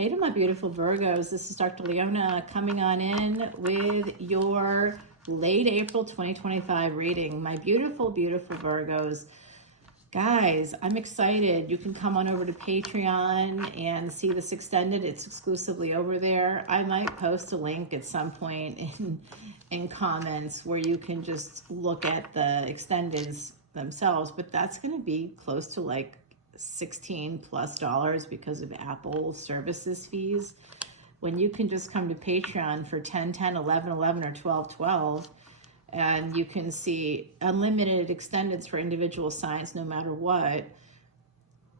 Hey to my beautiful Virgos, this is Dr. Leona coming on in with your late April 2025 reading. My beautiful, beautiful Virgos. Guys, I'm excited. You can come on over to Patreon and see this extended. It's exclusively over there. I might post a link at some point in comments where you can just look at the extendeds themselves, but that's going to be close to like $16+ because of Apple services fees, when you can just come to Patreon for 10, 10, 11, 11, or 12, 12, and you can see unlimited extendeds for individual signs no matter what.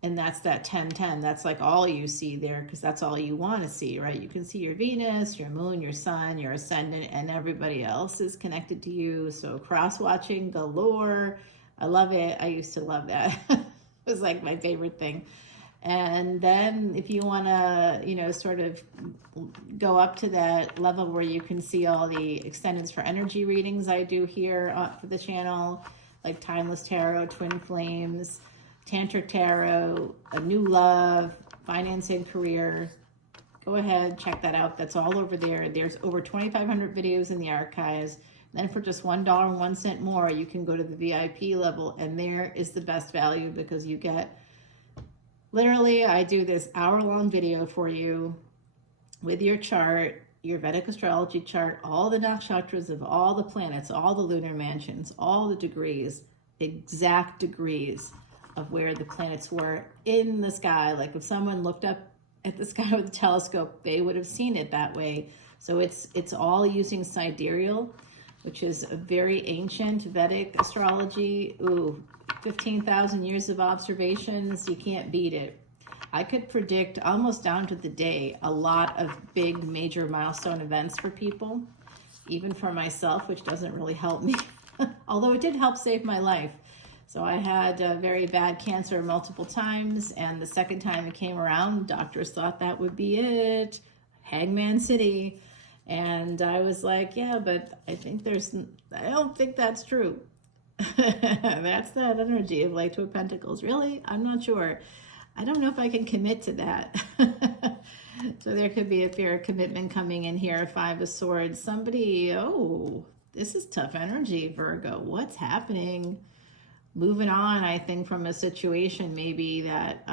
And that's that 10, 10. That's like all you see there, because that's all you want to see, right? You can see your Venus, your moon, your sun, your ascendant, and everybody else is connected to you. So cross-watching galore. I love it. I used to love that. It was like my favorite thing. And then if you want to, you know, sort of go up to that level where you can see all the extendeds for energy readings I do here for the channel, like Timeless Tarot, Twin Flames, Tantric Tarot, A New Love, Finance and Career. Go ahead, check that out. That's all over there. There's over 2,500 videos in the archives. Then for just $1.01 more, you can go to the VIP level, and there is the best value because you get, literally, I do this hour-long video for you with your chart, your Vedic Astrology chart, all the nakshatras of all the planets, all the lunar mansions, all the degrees, exact degrees of where the planets were in the sky. Like if someone looked up at the sky with a telescope, they would have seen it that way. So it's all using sidereal, which is a very ancient Vedic astrology. Ooh, 15,000 years of observations. You can't beat it. I could predict almost down to the day a lot of big major milestone events for people, even for myself, which doesn't really help me, although it did help save my life. So I had very bad cancer multiple times, and the second time it came around, doctors thought that would be it. Hangman City. And I was like, yeah, but I don't think that's true. That's that energy of like Two of Pentacles. Really? I'm not sure. I don't know if I can commit to that. So there could be a fear of commitment coming in here. Five of Swords. Somebody, oh, this is tough energy, Virgo. What's happening? Moving on, I think, from a situation maybe that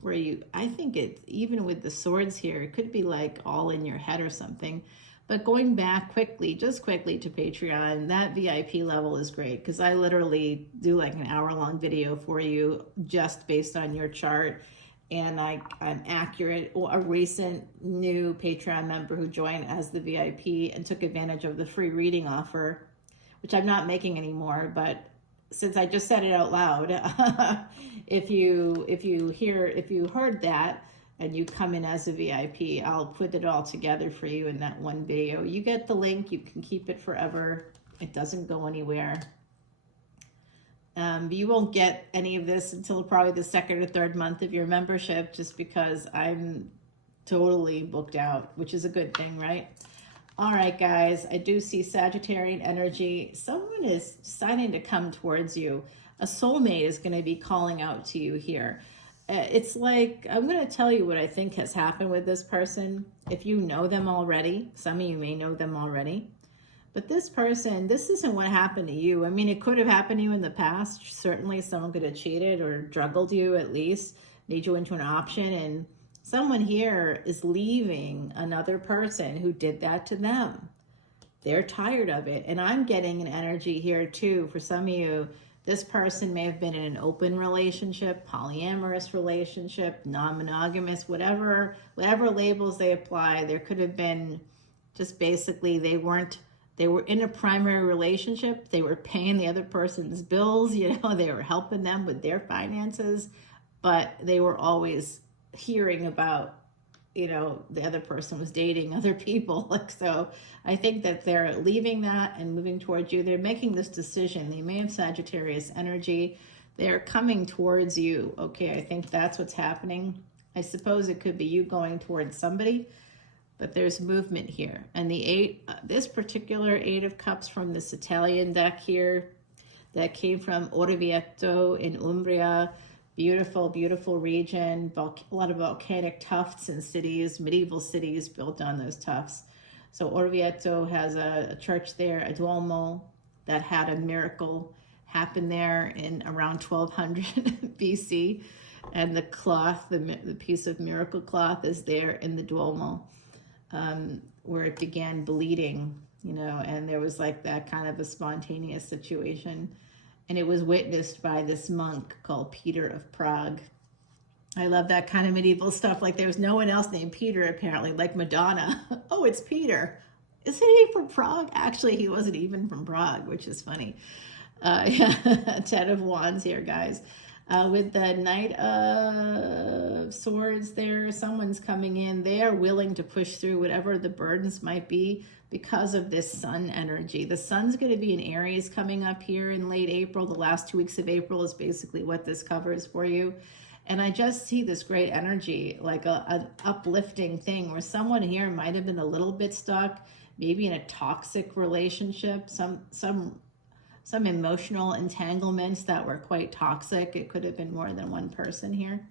where you, I think it, even with the swords here, it could be like all in your head or something. But going back quickly, just quickly to Patreon, that VIP level is great because I literally do like an hour-long video for you just based on your chart. And I'm accurate. A recent new Patreon member who joined as the VIP and took advantage of the free reading offer, which I'm not making anymore, but since I just said it out loud, if you heard that and you come in as a VIP, I'll put it all together for you in that one video. You get the link, you can keep it forever. It doesn't go anywhere. You won't get any of this until probably the second or third month of your membership, just because I'm totally booked out, which is a good thing, right? All right, guys, I do see Sagittarian energy. Someone is deciding to come towards you. A soulmate is going to be calling out to you here. It's like, I'm going to tell you what I think has happened with this person. If you know them already, some of you may know them already. But this person, this isn't what happened to you. I mean, it could have happened to you in the past. Certainly someone could have cheated or druggled you at least, made you into an option, and someone here is leaving another person who did that to them. They're tired of it. And I'm getting an energy here too. For some of you, this person may have been in an open relationship, polyamorous relationship, non-monogamous, whatever labels they apply. There could have been just basically they were in a primary relationship. They were paying the other person's bills, you know, they were helping them with their finances, but they were always hearing about, you know, the other person was dating other people. Like, so I think that they're leaving that and moving towards you. They're making this decision. They may have Sagittarius energy. They're coming towards you. Okay, I think that's what's happening. I suppose it could be you going towards somebody, but there's movement here. And the eight, this particular Eight of Cups from this Italian deck here that came from Orvieto in Umbria, Beautiful, beautiful region. A lot of volcanic tufts and cities, medieval cities built on those tufts. So Orvieto has a church there, a Duomo, that had a miracle happen there in around 1200 BC. And the cloth, the piece of miracle cloth is there in the Duomo, where it began bleeding, you know, and there was like that kind of a spontaneous situation. And it was witnessed by this monk called Peter of Prague. I love that kind of medieval stuff. Like there was no one else named Peter, apparently, like Madonna. Oh, it's Peter. Isn't he from Prague? Actually, he wasn't even from Prague, which is funny. Ten of Wands here, guys. With the Knight of Swords there, someone's coming in. They are willing to push through whatever the burdens might be because of this sun energy. The sun's going to be in Aries coming up here in late April. The last 2 weeks of April is basically what this covers for you. And I just see this great energy, like an uplifting thing where someone here might have been a little bit stuck, maybe in a toxic relationship, some emotional entanglements that were quite toxic. It could have been more than one person here.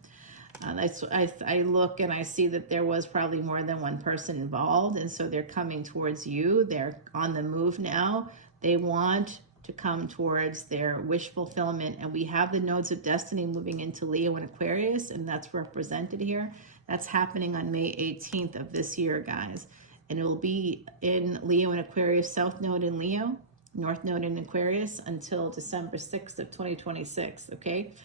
I look and I see that there was probably more than one person involved, and so they're coming towards you. They're on the move now. They want to come towards their wish fulfillment, and we have the nodes of destiny moving into Leo and Aquarius, and that's represented here. That's happening on May 18th of this year, guys, and it will be in Leo and Aquarius, South Node in Leo, North Node in Aquarius until December 6th of 2026, okay?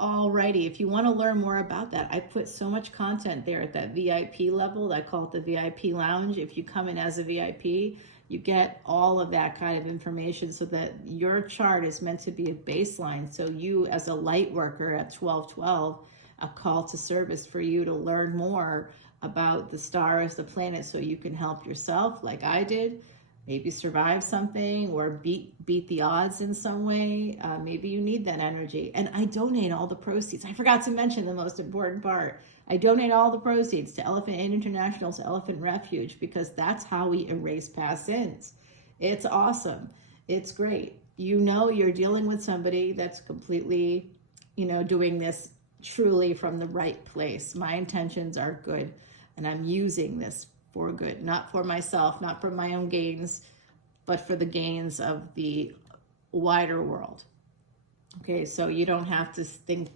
Alrighty, if you want to learn more about that, I put so much content there at that VIP level. I call it the VIP lounge. If you come in as a VIP, you get all of that kind of information so that your chart is meant to be a baseline. So you as a light worker at 1212, a call to service for you to learn more about the stars, the planets, so you can help yourself like I did. Maybe survive something or beat the odds in some way. Maybe you need that energy. And I donate all the proceeds. I forgot to mention the most important part. I donate all the proceeds to Elephant Aid International, to Elephant Refuge, because that's how we erase past sins. It's awesome. It's great. You know you're dealing with somebody that's completely, you know, doing this truly from the right place. My intentions are good, and I'm using this for good, not for myself, not for my own gains, but for the gains of the wider world. Okay, so you don't have to think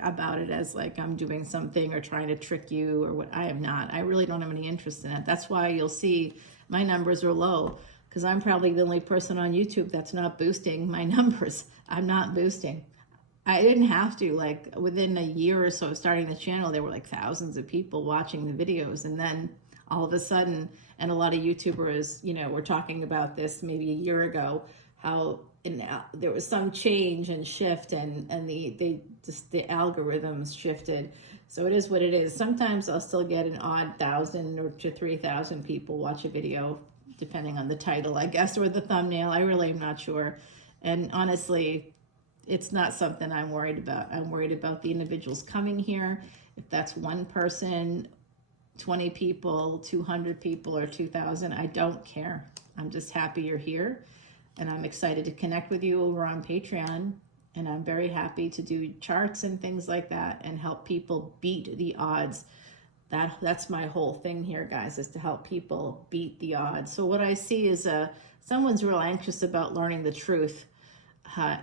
about it as like I'm doing something or trying to trick you or what. I am not. I really don't have any interest in it. That's why you'll see my numbers are low, because I'm probably the only person on YouTube that's not boosting my numbers. I'm not boosting. I didn't have to. Like within a year or so of starting the channel, there were like thousands of people watching the videos, and then all of a sudden, and a lot of YouTubers, you know, were talking about this maybe a year ago, how there was some change and shift, and the algorithms shifted. So it is what it is. Sometimes I'll still get an odd 1,000 or to 3,000 people watch a video, depending on the title, I guess, or the thumbnail. I really am not sure. And honestly, it's not something I'm worried about. I'm worried about the individuals coming here. If that's one person, 20 people, 200 people, or 2,000, I don't care. I'm just happy you're here, and I'm excited to connect with you over on Patreon, and I'm very happy to do charts and things like that and help people beat the odds. That's my whole thing here, guys, is to help people beat the odds. So what I see is someone's real anxious about learning the truth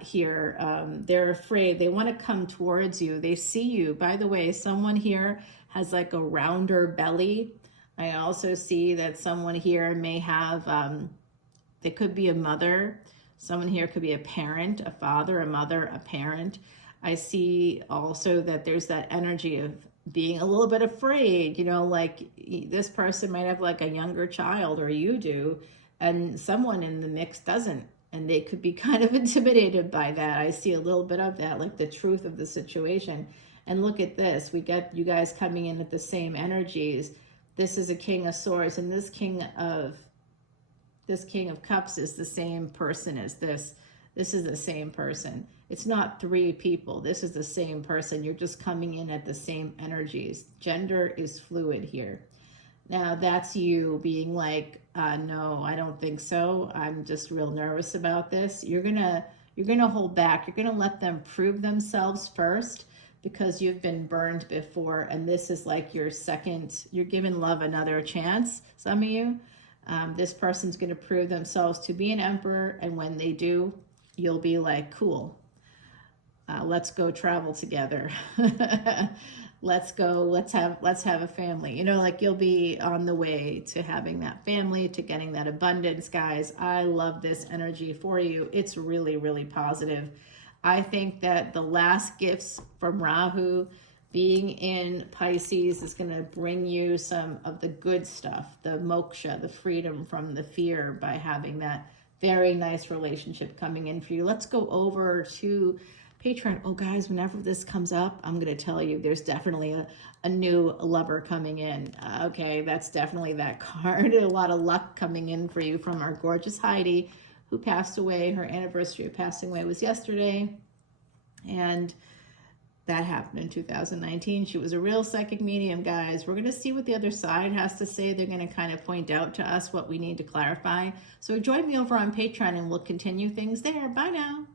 here. They're afraid. They want to come towards you. They see you. By the way, someone here has like a rounder belly. I also see that someone here may have, they could be a mother. Someone here could be a parent, a father, a mother, a parent. I see also that there's that energy of being a little bit afraid, you know, like this person might have like a younger child, or you do, and someone in the mix doesn't. And they could be kind of intimidated by that. I see a little bit of that, like the truth of the situation. And look at this. We get you guys coming in at the same energies. This is a King of Swords, and this King of Cups is the same person as this. This is the same person. It's not three people. This is the same person. You're just coming in at the same energies. Gender is fluid here. Now that's you being like, no, I don't think so. I'm just real nervous about this. You're gonna hold back. You're gonna let them prove themselves first, because you've been burned before, and this is like your second, you're giving love another chance, some of you. This person's going to prove themselves to be an emperor, and when they do, you'll be like, cool, let's go travel together. Let's go, let's have a family. You know, like you'll be on the way to having that family, to getting that abundance, guys. I love this energy for you. It's really, really positive. I think that the last gifts from Rahu being in Pisces is going to bring you some of the good stuff, the moksha, the freedom from the fear, by having that very nice relationship coming in for you. Let's go over to Patreon. Oh, guys, whenever this comes up, I'm going to tell you there's definitely a new lover coming in. Okay, that's definitely that card. A lot of luck coming in for you from our gorgeous Heidi, who passed away. Her anniversary of passing away was yesterday, and that happened in 2019. She was a real psychic medium, guys. We're going to see what the other side has to say. They're going to kind of point out to us what we need to clarify. So join me over on Patreon, and we'll continue things there. Bye now.